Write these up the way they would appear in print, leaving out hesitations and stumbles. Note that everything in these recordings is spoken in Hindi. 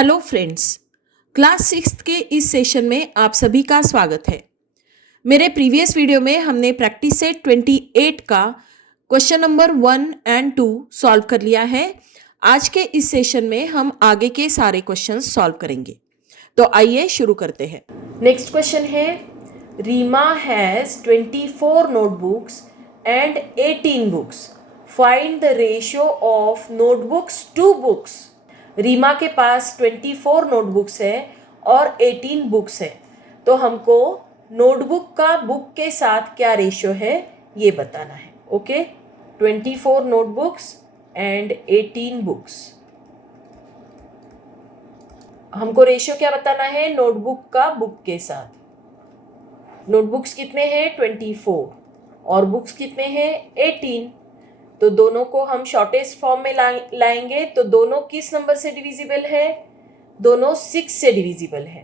हेलो फ्रेंड्स, क्लास सिक्स्थ के इस सेशन में आप सभी का स्वागत है। मेरे प्रीवियस वीडियो में हमने प्रैक्टिस सेट 28 का क्वेश्चन नंबर 1 एंड 2 सॉल्व कर लिया है। आज के इस सेशन में हम आगे के सारे क्वेश्चंस सॉल्व करेंगे। तो आइए शुरू करते हैं। नेक्स्ट क्वेश्चन है, Reema has 24 notebooks and 18 books. Find the ratio of notebooks to books. Reema के पास 24 नोटबुक्स है और 18 बुक्स है, तो हमको नोटबुक का बुक के साथ क्या रेशियो है ये बताना है। Okay, 24 notebooks and 18 books. हमको रेशियो क्या बताना है नोटबुक का बुक के साथ। नोटबुक्स कितने हैं 24 और बुक्स कितने हैं 18। तो दोनों को हम शॉर्टेस्ट फॉर्म में लाएंगे तो दोनों किस नंबर से डिविजिबल है, दोनों 6 से डिविजिबल है।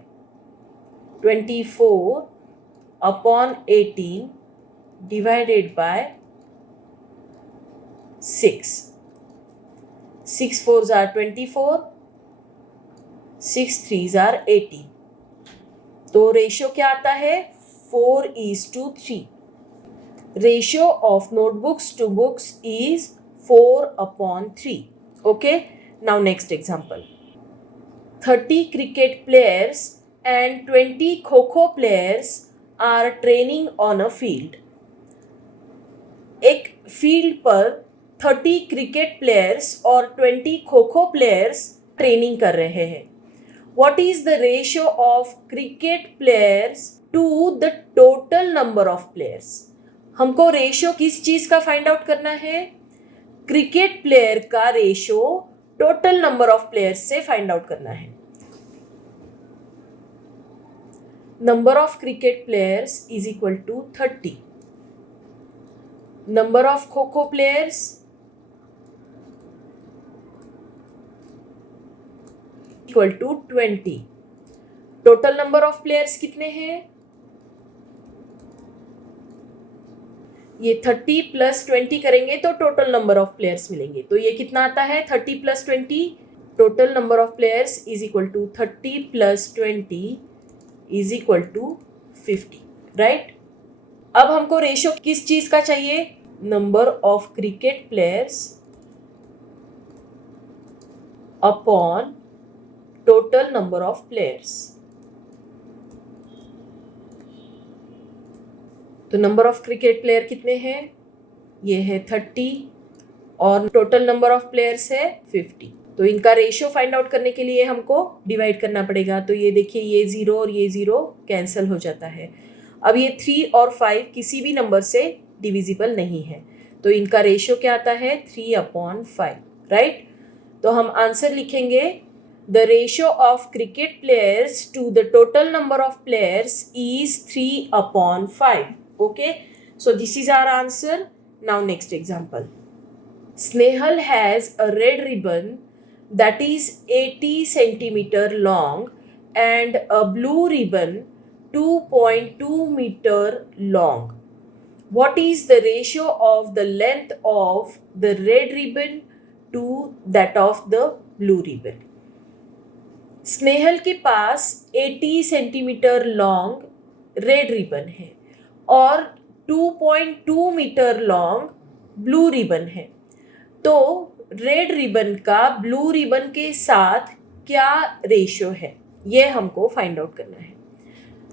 24 upon 18 divided by 6। 6 4s are 24, 6 3s are 18। तो रेशियो क्या आता है 4:3। Ratio of notebooks to books is 4/3. Okay, now next example. 30 cricket players and 20 kho-kho players are training on a field. एक फील्ड पर 30 क्रिकेट प्लेयर्स और 20 खो-खो प्लेयर्स ट्रेनिंग कर रहे हैं। What is the ratio of cricket players to the total number of players? हमको रेशियो किस चीज का फाइंड आउट करना है, क्रिकेट प्लेयर का ratio total number of players से फाइंड आउट करना है। Number of cricket players is equal to 30, number of kho kho players equal to 20। Total number of players कितने हैं, ये 30 प्लस 20 करेंगे तो टोटल नंबर ऑफ प्लेयर्स मिलेंगे। तो ये कितना आता है 30 plus 20, total number of players is equal to 30 plus 20 is equal to 50, right. अब हमको रेशियो किस चीज का चाहिए, number of cricket players upon total number of players. तो नंबर ऑफ क्रिकेट प्लेयर कितने हैं, ये है 30 और टोटल नंबर ऑफ प्लेयर्स है 50। तो इनका रेशियो फाइंड आउट करने के लिए हमको डिवाइड करना पड़ेगा। तो ये देखिए ये 0 और ये 0 कैंसिल हो जाता है। अब ये 3 और 5 किसी भी नंबर से डिविजिबल नहीं है, तो इनका रेशियो क्या आता है 3/5, राइट। तो हम आंसर लिखेंगे, the ratio of cricket players to the total number of players is 3/5. Okay, so this is our answer. Now next example. Snehal has a red ribbon that is 80 centimeter long and a blue ribbon 2.2 meter long. What is the ratio of the length of the red ribbon to that of the blue ribbon? Snehal के पास 80 सेंटीमीटर लॉन्ग रेड रिबन है और 2.2 मीटर लॉन्ग ब्लू रिबन है। तो रेड रिबन का ब्लू रिबन के साथ क्या रेशियो है ये हमको फाइंड आउट करना है।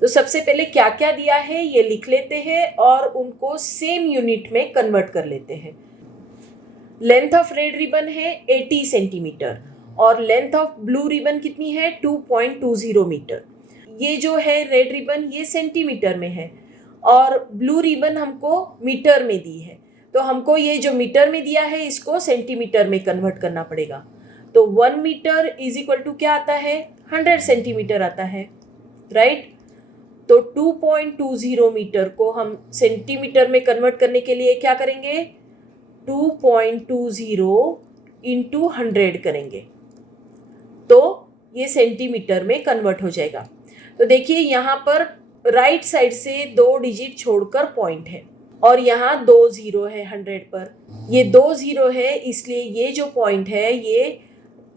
तो सबसे पहले क्या क्या दिया है ये लिख लेते हैं और उनको सेम यूनिट में कन्वर्ट कर लेते हैं। लेंथ ऑफ रेड रिबन है 80 सेंटीमीटर और लेंथ ऑफ ब्लू रिबन कितनी है 2.20 मीटर। ये जो है रेड रिबन ये सेंटीमीटर में है और ब्लू रिबन हमको मीटर में दी है, तो हमको ये जो मीटर में दिया है इसको सेंटीमीटर में कन्वर्ट करना पड़ेगा। तो 1 मीटर इज इक्वल टू क्या आता है 100 सेंटीमीटर आता है, राइट। तो 2.20 मीटर को हम सेंटीमीटर में कन्वर्ट करने के लिए क्या करेंगे 2.20 इंटू 100 करेंगे तो ये सेंटीमीटर में कन्वर्ट हो जाएगा। तो देखिए यहाँ पर राइट साइड से 2 डिजिट छोड़कर पॉइंट है और यहाँ 2 0 है 100 पर, ये 2 0 है इसलिए ये जो पॉइंट है ये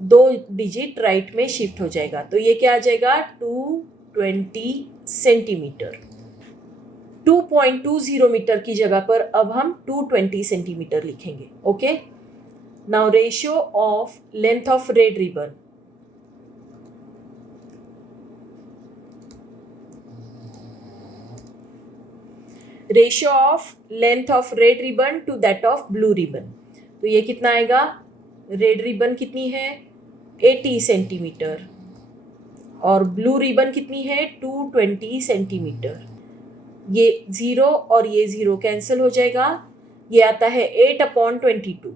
2 डिजिट राइट में शिफ्ट हो जाएगा। तो ये क्या आ जाएगा 220 सेंटीमीटर। 2.20 मीटर की जगह पर अब हम 220 सेंटीमीटर लिखेंगे। Okay, now ratio of length of red ribbon. Ratio of length of red ribbon to that of blue ribbon. तो ये कितना आएगा, रेड रिबन कितनी है 80 सेंटीमीटर और ब्लू रिबन कितनी है 220 सेंटीमीटर। ये 0 और ये 0 कैंसिल हो जाएगा, ये आता है 8/22।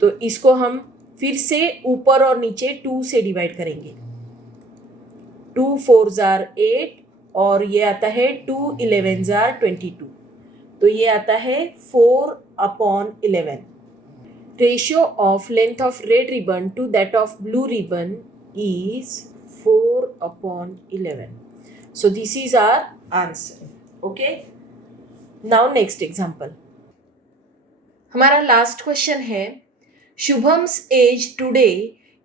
तो इसको हम फिर से ऊपर और नीचे 2 से डिवाइड करेंगे। 2 4s are 8 और ये आता है 2 11s are 22। तो ये आता है 4/11। Ratio of length of red ribbon to that of blue ribbon is 4/11। So this is our answer. Okay. Now next example. हमारा लास्ट क्वेश्चन है, Shubham's age today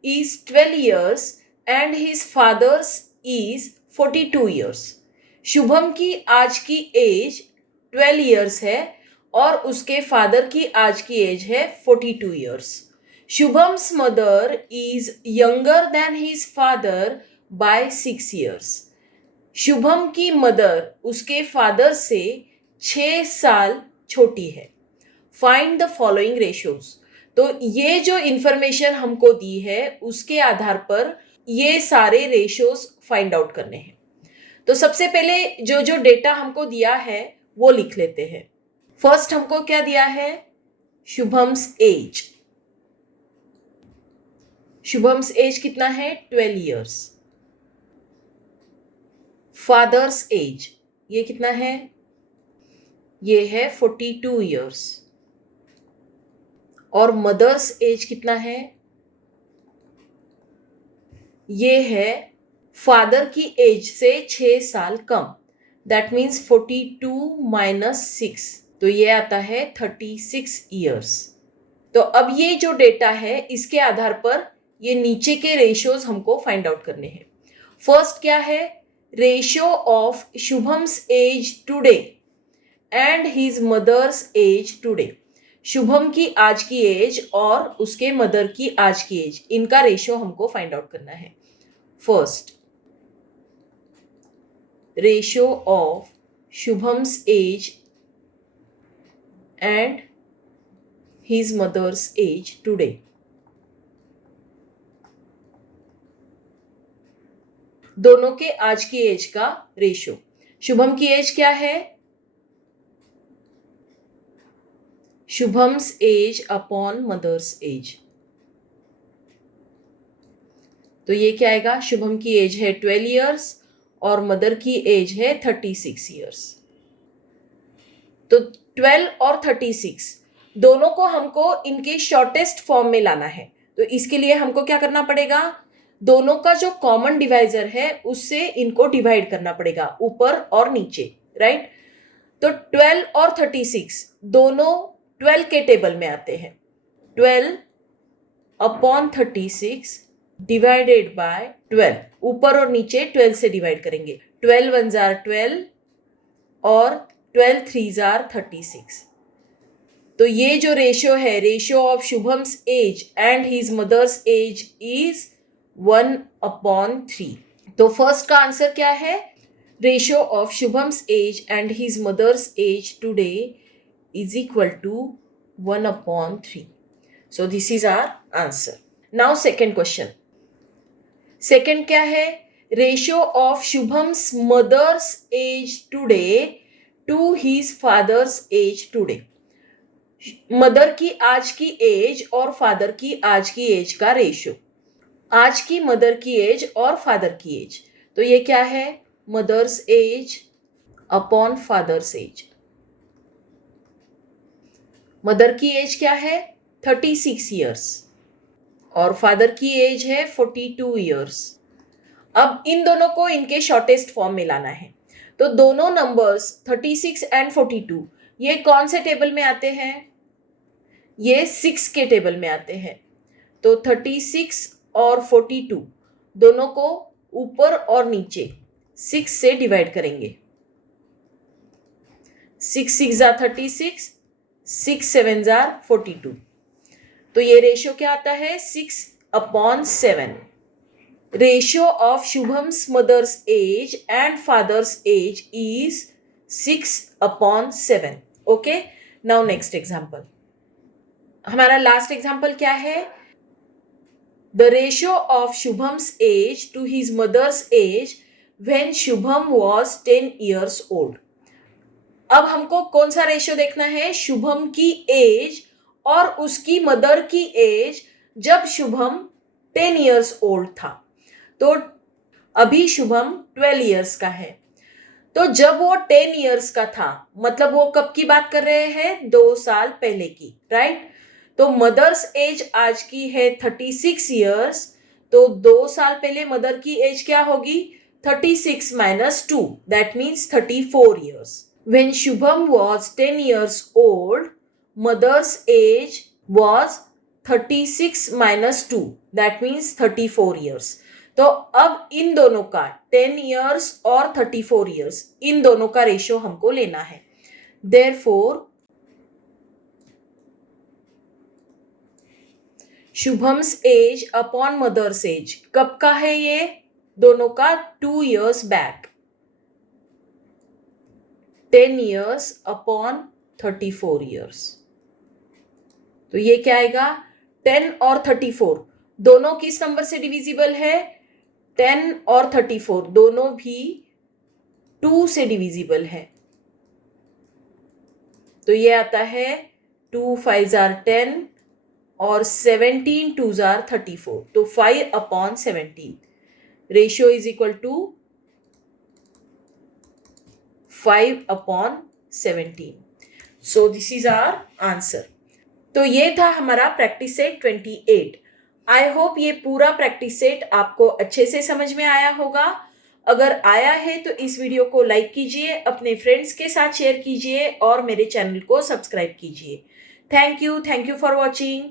is 12 years and his father's is 42 years. Shubham की आज की एज 12 years है और उसके फादर की आज की एज है 42 years. Shubham's mother is younger than his father bye 6 years. Shubham की मदर उसके फादर से 6 साल छोटी है. Find the following ratios. तो ये जो इंफॉर्मेशन हमको दी है उसके आधार पर ये सारे रेशियोज फाइंड आउट करने हैं. तो सबसे पहले जो जो डेटा हमको दिया है वो लिख लेते हैं. फर्स्ट हमको क्या दिया है, शुभम्स एज. शुभम्स एज कितना है 12 years. फादर्स एज ये कितना है, ये है 42 years. और मदर्स एज कितना है, ये है फादर की एज से 6 साल कम. दैट मीन्स 42 माइनस 6, तो ये आता है 36 years. तो अब ये जो डेटा है इसके आधार पर ये नीचे के रेशियोज हमको फाइंड आउट करने हैं. फर्स्ट क्या है, ratio of Shubham's age today and his mother's age today. Shubham की आज की एज और उसके मदर की आज की एज, इनका रेशियो हमको फाइंड आउट करना है. First, ratio of Shubham's age and his mother's age today. दोनों के आज की एज का रेशियो. शुभम की एज क्या है, Shubham's age upon mother's age. तो ये क्या आएगा, शुभम की एज है 12 years और मदर की एज है 36 years. तो 12 और 36 दोनों को हमको इनके शॉर्टेस्ट फॉर्म में लाना है. तो इसके लिए हमको क्या करना पड़ेगा, दोनों का जो कॉमन डिवाइजर है उससे इनको डिवाइड करना पड़ेगा ऊपर और नीचे, राइट. तो 12 और 36 दोनों 12 के टेबल में आते हैं. 12 अपॉन 36 डिवाइडेड बाय 12, ऊपर और नीचे 12 से डिवाइड करेंगे. 12 1s are 12 और 12 3s are 36. तो ये जो रेशियो है, ratio of Shubham's age and his mother's age is 1/3. तो फर्स्ट का आंसर क्या है, ratio of Shubham's age and his mother's age today is equal to 1/3. So this is our answer. Now second question. Second क्या है, ratio of Shubham's mother's age today to his father's age today. Mother की आज की एज और फादर की आज की एज का रेशियो. आज की मदर की एज और फादर की एज, तो ये क्या है, mother's age upon father's age. Mother की एज क्या है 36 years और फादर की एज है 42 years. अब इन दोनों को इनके शॉर्टेस्ट फॉर्म में लाना है. तो दोनों नंबर्स 36 एंड 42 ये कौन से टेबल में आते हैं, ये 6 के टेबल में आते हैं. तो 36 और 42 दोनों को ऊपर और नीचे 6 से डिवाइड करेंगे। 6 6 36, 6 7 42। तो ये रेशियो क्या आता है? 6/7। Ratio of Shubham's mother's age and father's age is 6/7। Okay, now next example. हमारा लास्ट एग्जाम्पल क्या है? The ratio of Shubham's age to his mother's age when Shubham was 10 years old. अब हमको कौन सा रेशियो देखना है? शुभम की एज और उसकी मदर की एज जब शुभम 10 years ओल्ड था। तो अभी शुभम 12 years का है। तो जब वो 10 years का था, मतलब वो कब की बात कर रहे हैं? 2 साल पहले की, राइट? तो मदर्स एज आज की है 36 years। तो 2 साल पहले मदर की एज क्या होगी? 36 - 2, that means 34 years। When Shubham was 10 years old, mother's age was 36 - 2, that means 34 years। तो अब इन दोनों का 10 years और 34 years इन दोनों का रेशियो हमको लेना है। Therefore, Shubham's age upon mother's age कब का है? ये दोनों का 2 years back. 10 years upon 34 years। तो ये क्या आएगा? 10 और 34 दोनों किस नंबर से डिविजिबल है? 10 और 34 दोनों भी 2 से डिविजिबल है। तो ये आता है 2 5 10 और 17 2 34। तो 5/17 ratio is equal to 5/17। So this is our answer. तो ये था हमारा प्रैक्टिस सेट 28। आई होप ये पूरा प्रैक्टिस सेट आपको अच्छे से समझ में आया होगा। अगर आया है तो इस वीडियो को लाइक कीजिए, अपने फ्रेंड्स के साथ शेयर कीजिए और मेरे चैनल को सब्सक्राइब कीजिए। Thank you for watching.